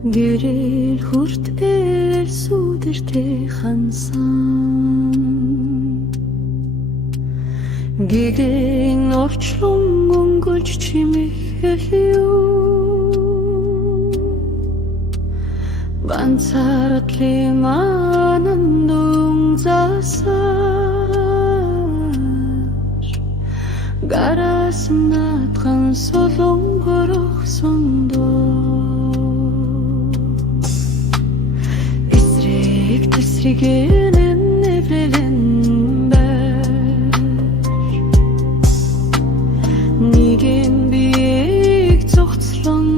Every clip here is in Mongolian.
Гэрэл хүртэл сүдэртэй хансан Гэрийн орчлон өнгөлж чимэх юу Ганцаардлын анандун засаж Гараас наатхан солон горох сондоо Эсрэгэн нэврэлэн бэр Нэгэн биеийг цогцлон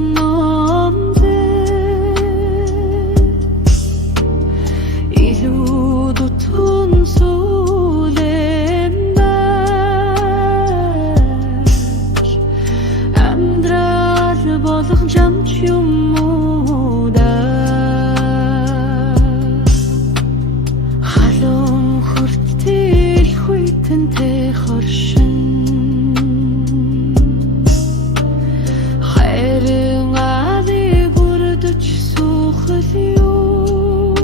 илүү дутун сүлэн байж Амьдрал болох жамч юм уу да Халуун хүртэл хүйтэнтэй хоршин Хайрын алыг бүрдэж суухал юу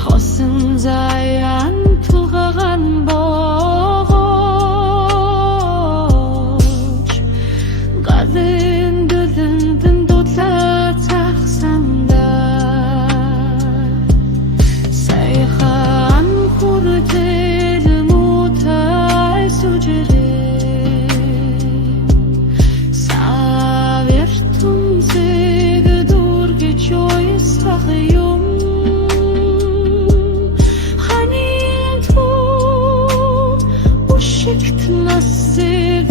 Хосон заяан тулгаған богооч Гадын дөлөндөн дудлаа цахсамда Сайхан хүртэл муутай сүжирээ Савертун зэг дургич ойсах юм Ханин ту ушигт насыг